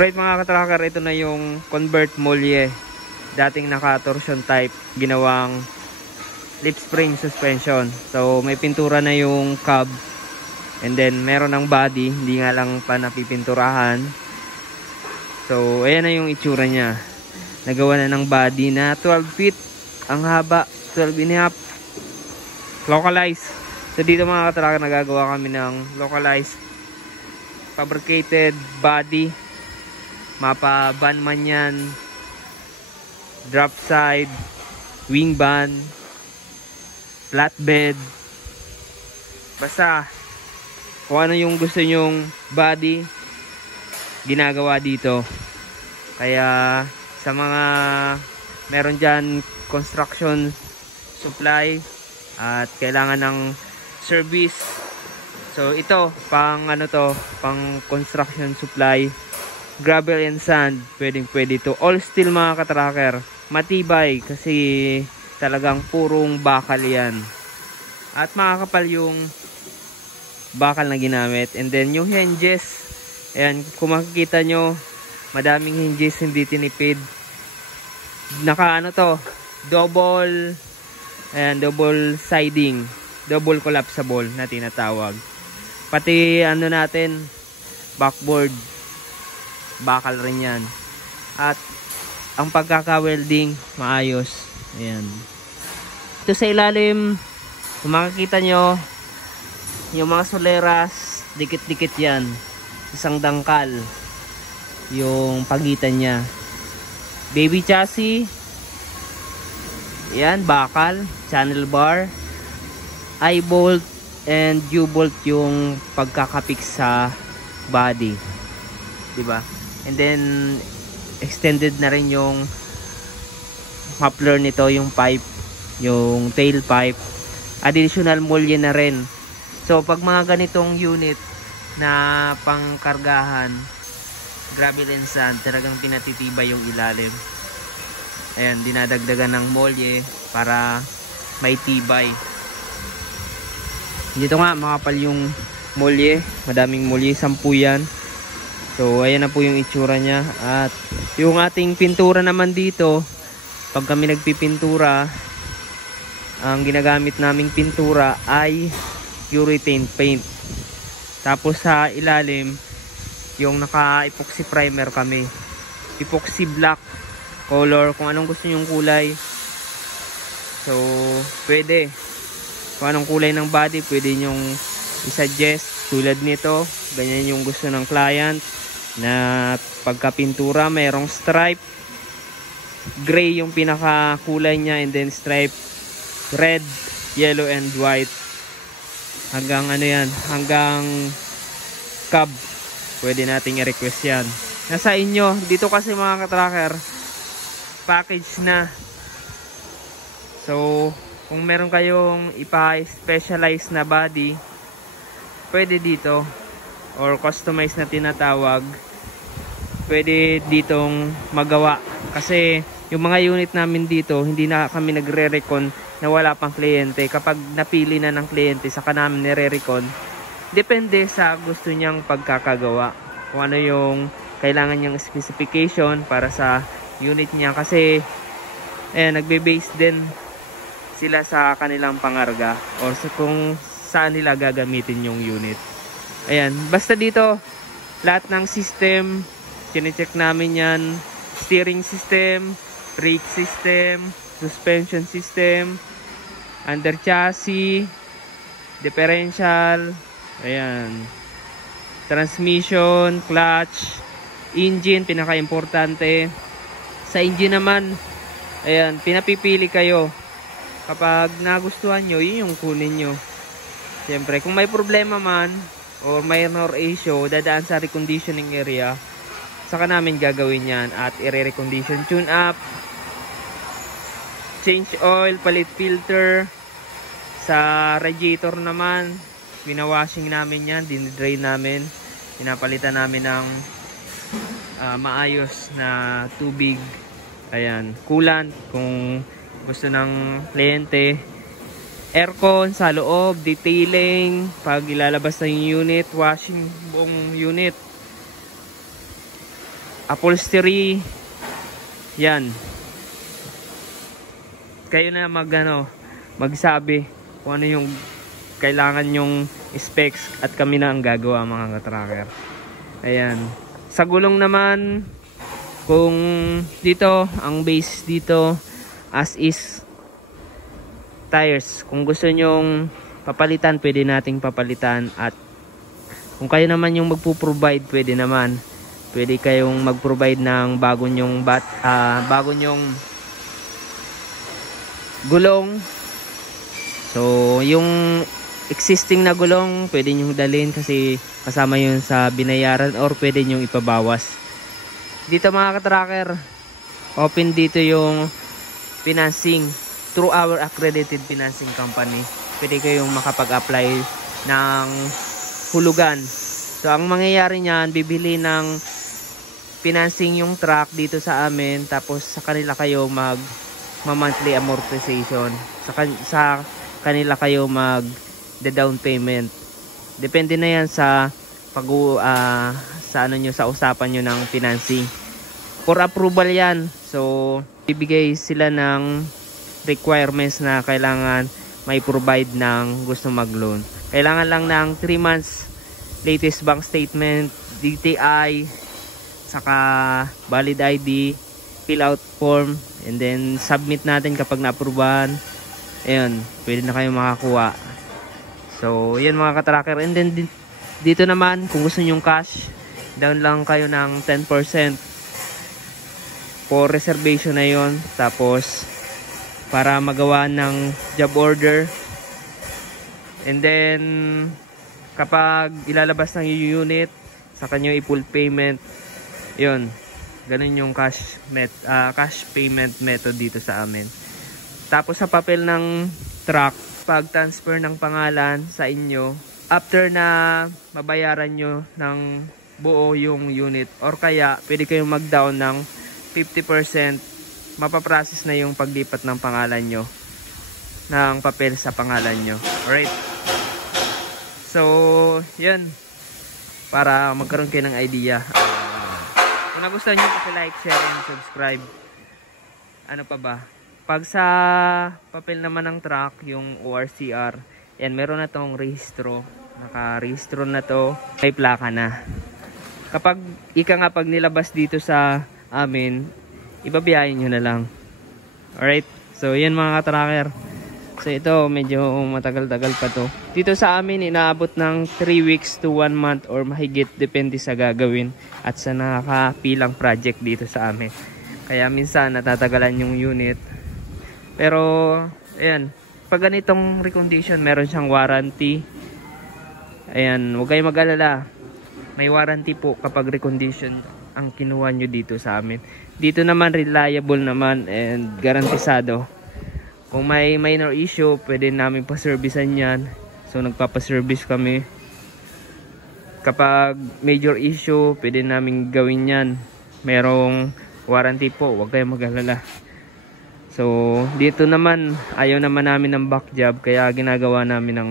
Alright mga katracker, ito na yung convert molye. Dating naka-torsion type, ginawang lip spring suspension. So may pintura na yung cab. And then meron ng body, hindi nga lang pa napipinturahan. So ayan na yung itsura niya. Nagawa na ng body na 12 feet ang haba, 12 and a half. Localized. So dito mga katracker, nagagawa kami ng localized fabricated body. Mapa van man yan, drop side, wing van, flatbed, basta kung ano yung gusto nyong body ginagawa dito. Kaya sa mga meron dyan construction supply at kailangan ng service, so ito pang ano to, pang construction supply, gravel and sand, pwede to. All steel mga katracker, matibay kasi talagang purong bakal yan at makakapal yung bakal na ginamit. And then yung hinges, ayan, kung makikita nyo, madaming hinges, hindi tinipid. Naka ano to, double, ayan, double siding, double collapsible na tinatawag. Pati ano natin, backboard, bakal rin yan. At ang pagkaka-welding maayos. Ayan. Ito sa ilalim, kung makikita nyo, yung mga soleras, dikit-dikit yan. Isang dangkal yung pagitan niya. Baby chassis, yan, bakal, channel bar, eye-bolt and U-bolt yung pagkakapik sa body, diba? And then extended na rin yung muffler nito, yung pipe, yung tail pipe, additional molye na rin. So pag mga ganitong unit na pangkargahan, gravel and sand, talagang pinatitibay yung ilalim. Ayan, dinadagdagan ng molye para may tibay. Dito nga makapal yung molye, madaming molye, 10 yan. So ayan na po yung itsura nya. At yung ating pintura naman dito, pag kami nagpipintura, ang ginagamit naming pintura ay urethane paint. Tapos sa ilalim, yung naka-epoxy primer kami, epoxy black color, kung anong gusto nyong kulay. So pwede, kung anong kulay ng body pwede nyong i-suggest. Tulad nito, ganyan yung gusto ng client na pagka-pintura, mayroong stripe, gray yung pinaka kulay niya, and then stripe red, yellow and white, hanggang ano yan, hanggang cab, pwede nating i-request yan. Nasa inyo dito kasi mga katracker, package na. So kung meron kayong ipa-specialize na body, pwede dito, or customize na tinatawag, pwede ditong magawa. Kasi yung mga unit namin dito, hindi na kami nagre-recon na wala pang kliyente. Kapag napili na ng kliyente, saka namin nire-recon. Depende sa gusto niyang pagkakagawa, kung ano yung kailangan niyang specification para sa unit niya. Kasi nagbe-base din sila sa kanilang pangarga or sa kung saan nila gagamitin yung unit. Ayan, basta dito lahat ng system chine-check namin yan. Steering system, brake system, suspension system, under chassis, differential, ayan, transmission, clutch, engine, pinaka-importante. Sa engine naman, ayan, pinapipili kayo. Kapag nagustuhan nyo, yun yung kunin nyo. Siyempre, kung may problema man or minor issue, dadaan sa reconditioning area, saka namin gagawin yan at i-recondition, tune up, change oil, palit filter. Sa radiator naman, binawashing namin yan, dinidrain namin, pinapalitan namin ng maayos na tubig. Ayan, coolant kung gusto ng kliyente. Aircon sa loob, detailing pag ilalabas na yung unit, washing buong unit. upholstery, yan. Kayo na magsabi kung ano yung kailangan yung specs at kami na ang gagawa mga katracker. Ayan. Sa gulong naman, kung dito, ang base dito as is tires. Kung gusto nyong papalitan, pwede nating papalitan. At kung kayo naman yung magpo-provide, pwede naman. Pwede kayong mag-provide ng bago nyong gulong. So, yung existing na gulong, pwede nyong dalhin kasi kasama yun sa binayaran or pwede nyong ipabawas. Dito mga katracker, open dito yung financing through our accredited financing company. Pwede kayong makapag-apply ng hulugan. So, ang mangyayari niyan, bibili ng financing yung truck dito sa amin, tapos sa kanila kayo monthly amortization. Sa kanila kayo the down payment. Depende na yan sa sa usapan nyo ng financing. For approval yan. So, bibigay sila ng requirements na kailangan may provide ng gusto mag-loan. Kailangan lang ng 3 months latest bank statement, DTI, saka valid ID, fill out form, and then submit natin kapag na-approvean. Ayun, pwede na kayo makakuha. So, yun mga katracker. And then dito naman, kung gusto nyong cash, down lang kayo ng 10% for reservation na yun. Tapos, para magawa ng job order. And then, kapag ilalabas ng unit, sa kanyo i-full payment. Yun, ganun yung cash payment method dito sa amin. Tapos sa papel ng truck, pag transfer ng pangalan sa inyo, after na mabayaran nyo ng buo yung unit, or kaya pwede kayong mag-down ng 50%, mapaprocess na yung paglipat ng pangalan nyo, ng papel sa pangalan nyo. Alright, so yun, para magkaroon kayo ng idea. Kung nagustuhan nyo, like, share, and subscribe. Ano pa ba? Pag sa papel naman ng truck, yung ORCR, yan, meron na tong rehistro. Naka-rehistro na to, may plaka na. Kapag pag nilabas dito sa amin, ibabiyahin nyo na lang. Alright, so yan mga katracker. So ito, medyo matagal-tagal pa to. Dito sa amin, inaabot ng 3 weeks to 1 month or mahigit, depende sa gagawin at sa nakakapilang project dito sa amin. Kaya minsan natatagalan yung unit. Pero ayan, pag ganitong recondition, meron siyang warranty. Ayan, huwag kayong mag-alala, may warranty po kapag recondition ang kinuha nyo dito sa amin. Dito naman reliable naman and garantisado. Kung may minor issue, pwede namin pa-servicean yan. So nagpapa-service kami. Kapag major issue, pwede namin gawin yan. Merong warranty po, huwag kayong mag-alala. So dito naman, ayaw naman namin ng back job, kaya ginagawa namin ng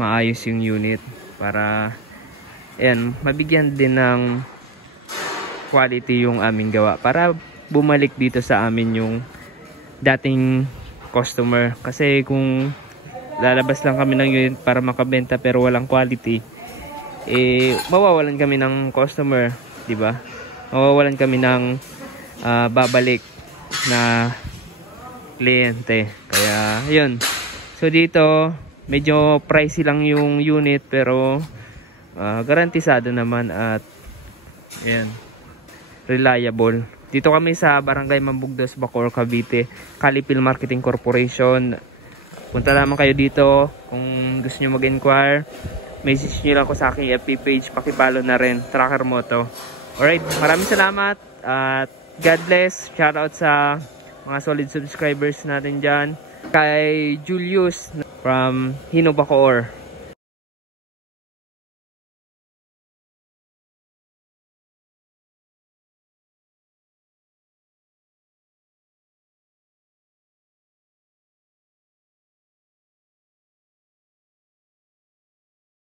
maayos yung unit para ayan, mabigyan din ng quality yung aming gawa, para bumalik dito sa amin yung dating customer. Kasi kung lalabas lang kami ng unit para makabenta pero walang quality, mawawalan kami ng customer, di ba? Mawawalan kami ng babalik na kliyente. Kaya yun, so dito medyo pricey lang yung unit pero garantisado naman at ayan, reliable. Dito kami sa Barangay Mambugdos, Bacoor, Cavite, Calipil Marketing Corporation. Punta lamang kayo dito kung gusto nyo mag-inquire. Message nyo lang ako sa aking FB page, pakipalo na rin, Tracker Moto. Alright, maraming salamat at God bless. Shoutout sa mga solid subscribers natin dyan. Kay Julius from Hino, Bacoor.